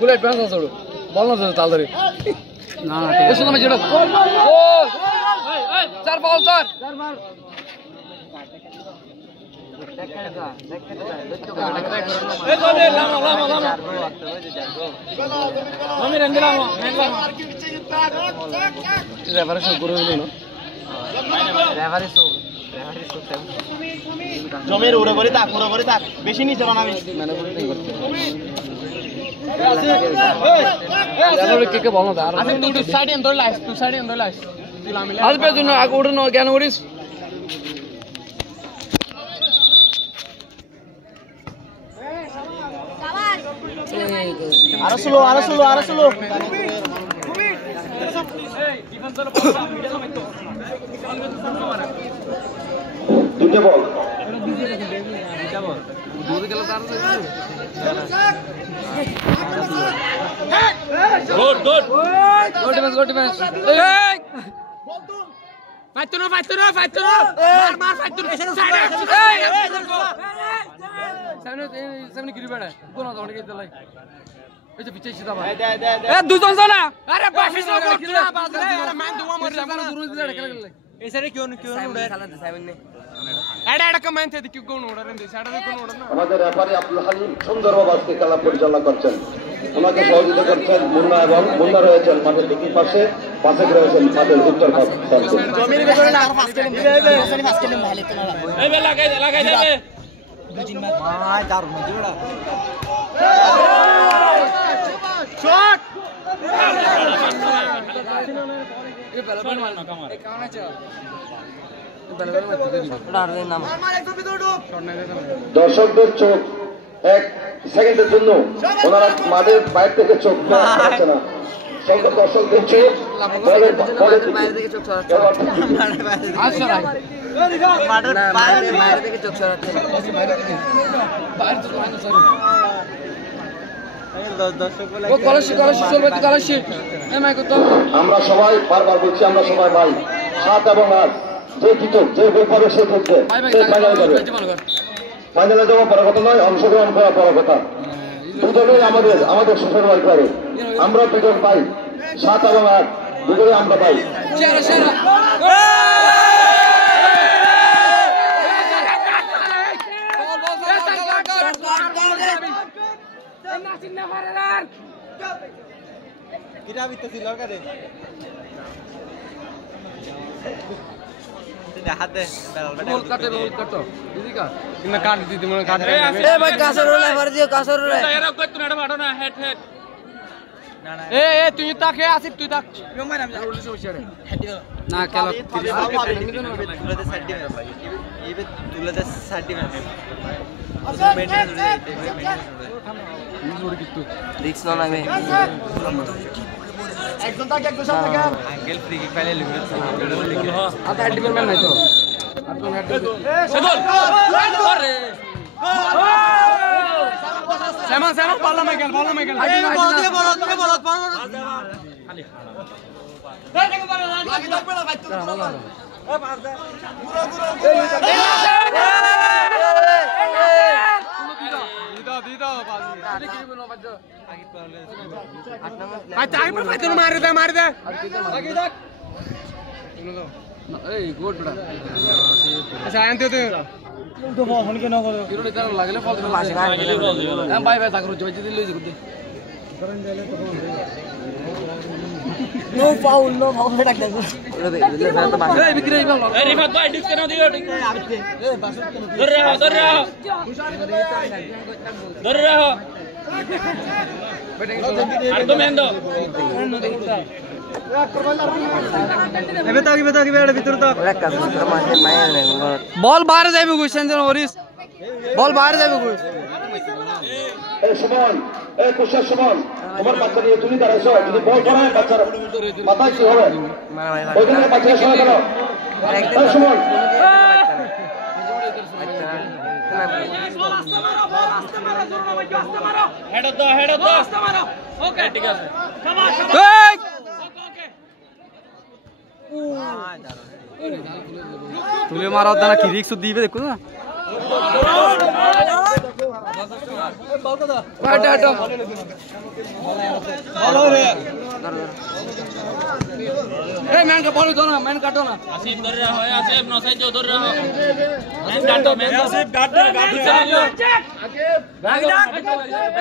Bullet पे छोड़ो ball ना ताल धरे ना ना ठीक है सुनो मैं जेड़ा चार बॉल चार জমির উড়ে করে থাক বেশি নিচে বানাবি के बोलना था तू साइड अंदर लाइस आज पे तू आगे उड़नो ज्ञान उड़ीस আরো স্লো দুটো বল दूर के लतार से गुड डिफेंस फाइट करो मार फाइट करो सामने गिरी बैठा कौन दौड़ के चला ए जो पीछे सीधा भाई ए দুজন জানা আরে বাফিস না করছিস বাদ রে আরে মান দুয়া মরে যাব না দূর দিলে ঢেকে গেল এসারে কিউন উড়ে খেলা দে সাইবন নে এডা কমেন্ট থেকে কি কোন উড়ারেন দে সাড়া দে কোন উড়ার না আমাদের রেফারি আব্দুল হালিম সুন্দরভাবে আজকে খেলা পরিচালনা করছেন ওনাকে সহযোগিতা করছেন মুন্না এবং মুন্না রয়েছেন মাঠের দক্ষিণ পাশে রয়েছেন মাঠের উত্তর পাশে জমির ভিতরে না ফাস্ট গেম ভালো তো না এই বে লাগাই দে দুজিন ম্যাচ হাই দারুণ জোড়া শট ये बैलबल मार ए कहां है चल बैलबल मत करी उड़ार दे नाम দর্শকদের চোখ এক সেকেন্ডের জন্য ওনারা মাঠের বাইরে থেকে চোখ পাচ্ছে না সকল দর্শকদের চোখ বলের বাইরে থেকে চোখ সরাচ্ছে আচ্ছা মাঠের বাইরে থেকে চোখ সরাচ্ছে বাইরে তো হয় না সরি ও কলসি চলবে তো কলসি এ মাইকো তো আমরা সবাই বারবার বলছি আমরা সবাই ভাই 7 এবং 8 যে জিতো যে গোল পাবে সে জিতবে সে ফাইনালে যাবে ফাইনালে যাওয়া বড় কথা নয় অংশগ্রহণ করা বড় কথা দুজনেই আমাদের সুফল হয় করে আমরা দুজন পাই 7 এবং 8 দুজনেই আমরা পাই সেরা কিরা বিতে ছিল কারে হাত দে বল কাটো দিদি কা ইনা কাট দিদি মনে কাট এ ভাই কাসর রোলা ভর দিও কাসর রোলা এরা কই তুই এটা মারো না হেড না না এ তুই তাকে আসিফ তুই তাক মেম্বার আমি রোলি সমস্যা রে না খেলা খেলা তুলে দে 60 ভাই এইবে তুলে দে 60 ম্যাচ রিক্স না লাগে একজন তাকে একজন সাথে থাকে আঙ্কেল ফ্রি কিক পাইলে লিখে আতা ডিপার্টমেন্ট নাই তো আপনি হেড সেদল আরে সেমন পাল্লা মাইকেল বল দিয়ে বল খালি লাগি দাও পেলা ভাই তুই এ পাস দে দিদা বাজি কি বলবো বাজ আগে পারলে 8 নম্বর ভাই চাই ভাই তুই মার দে লাগি দেখ এই গুড বড়া আচ্ছা আনতে তো বল হন কে না করো কিরো তার লাগলে ফল দিবে পাশে এম ভাই তাকরু জয় দিল লই দিতে করেন দিলে তো নো ফাউল ডাক দে এই বিক্রি ইবাল এই রিফাত ভাই ডিস্ক কেন দিও ঠিক এই বাসু ধরে রাখো আর তো মেন্দো বল বাহির যাইবে গুই সেন্টার ওরিস বল বাহির যাইবে গুই এই সুমন এই কুশল সুমন তোমার বাচ্চা নিয়ে তুমি দাঁড়াইছো যদি বল করায় বাচ্চার মাথায় কি হবে ওইখানে বাচ্চা সরে গেল এই সুমন তুলে মারা দানা কি রিক্স দিবে দেখো না ए मैन का बॉल दो ना मैन काटो ना आसिफ धर रहा है आसिफ नौसाई जो धर रहा है मैन काटो मैन आसिफ काट दे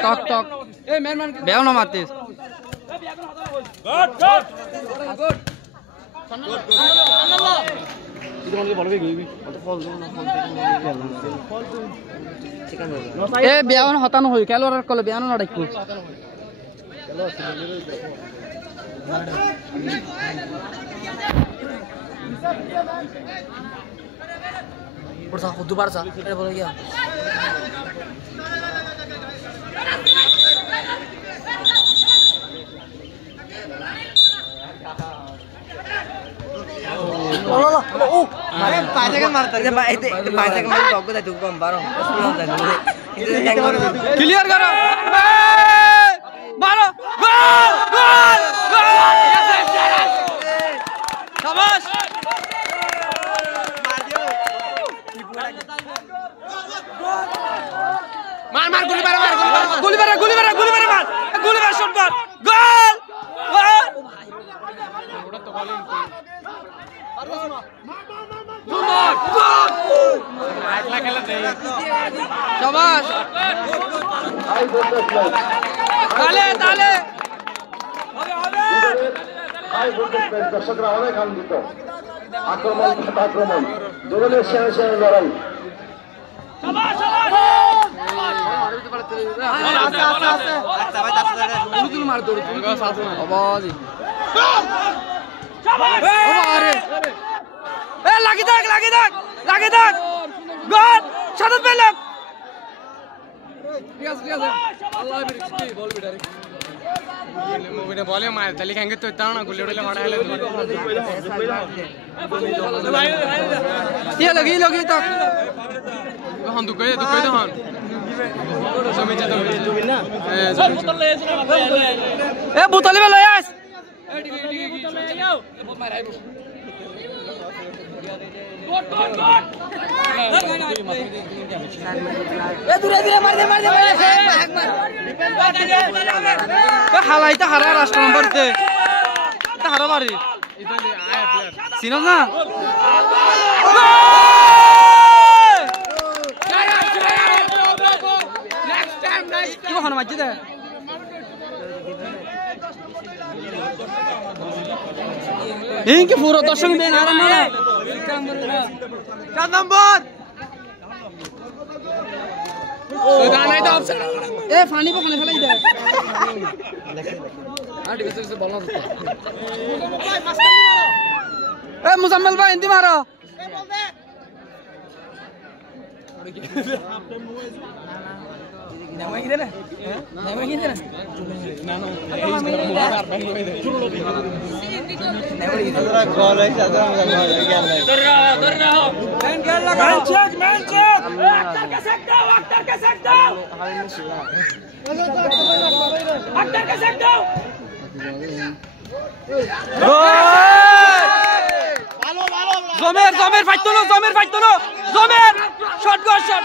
टक टक ए मैन मैन बेव ना मारते गुड गुड अल्लाह इधर वाले बॉल भी गई भी तो फॉल दो ना फॉल ए बेवन हतानो होई केलो रे कल बेवन ना डाकू Barca, खुद Barca, अरे बोलो क्या? अरे पाँच का मारता है इतने पाँच का मार तो आपको तो कम बारो क्लियर करो मारो गोल गोल गोल शाबाश मार मार गोली मार गोली मार गोली मार गोली मार गोली मार शॉट मार गोल शाबाश ताले ताले দর্শকরা অনেক আনন্দিত আক্রমণ আক্রমণ দুজনের শেয়ার শেয়ার লড়াই লাগি থাক লাগি থাক লাগি থাক গোল সাদত পেলাম ঠিক আছে আল্লাহ বিরকি বল বি ডাইরেক্ট মুভিনে বলে মার তালি খাঙ্গে তো তানা গুলি উড়লে মারা হলে ये लगी लगी तक हम दुकान तो हम जमीन जाता है ए बोतल में ले यास ए ठीक बोतल ले आओ बहुत मार है गोट गोट गोट ए दूर मार दे मार ए हालाई तो हरा राष्ट्र नंबर ते तो हरा मारी इधर आया प्लेयर सीनो ना नेक्स्ट टाइम नेक्स्ट क्यों हन मस्जिद है इनके पूरा दर्शक में आ रहा है क्या नंबर सुधार नहीं तो ऑप्शन ए फानी को खाने फला इधर हां ठीक है से बॉल ना ए मुजम्मिल भाई हिंदी मारो ए बोल दे नमक किधर है नमक किधर है ना गोल है ज्यादा दर रहा मैन क्या लगा मैन चेक अख्तर के सेट दो अख्तर के सेट दो জমের ফাইট তোলো জমের শট গো শট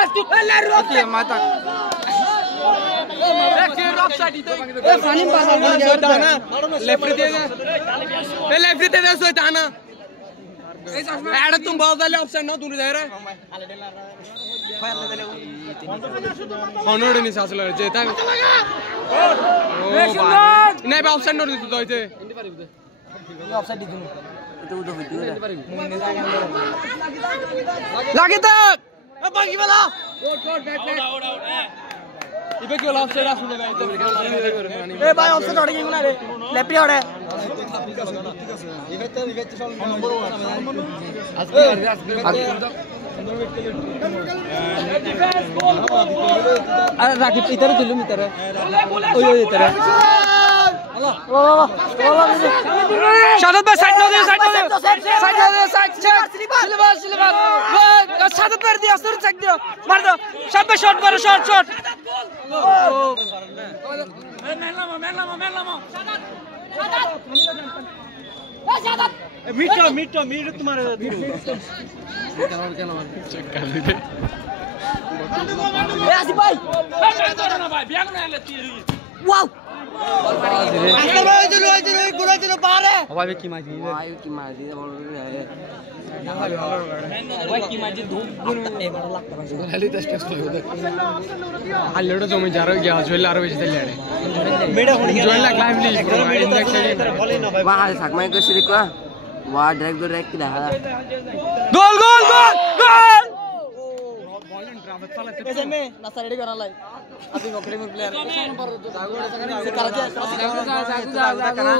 এস তু এলা রক মাতা a rock side Eto'o a funny pass দানা लेफ्ट दे ए लेफ्ट दे दे सो दाना एड तुम बॉल डाले ऑप्शन नो दूर जा रहा है नहीं सास लग जेता नहीं बा ऑप्शन नोट दितो इथे ऑफसाइड दितो तो उदो वीडियो लागे तक ए बाकी वाला गोट बैट इबे क्यों ऑफसाइड आ सुने भाई ए भाई ऑफसाइड हट गई ना रे लेफ्ट हट है इबे तो नंबर 1 अरे राकिब इधर दिलुम इधर है ओयो इधर है সাদত ভাই সাইড দাও সাইড সিলেবাস সাদত ভাই দিয়ে আসতে চেক দিও মার দাও সাদত ভাই শট করো শট মিটো তোমার কেন চেক कर वाओ भाई की माजी बोल रहे भाई की माजी धूप एक बड़ा लगता है खाली टेस्ट अल्लड़ जमी जा रहा गया जोइल आरो बेच दिले मेडा होने जोइल ला क्लाइम ली इंजेक्शन वहां सकमाई को सिरिकवा वाह डायरेक्ट देखा गोल ऐसे में नसा रेडी करना लाई अभी मकड़े में प्लेयर से करा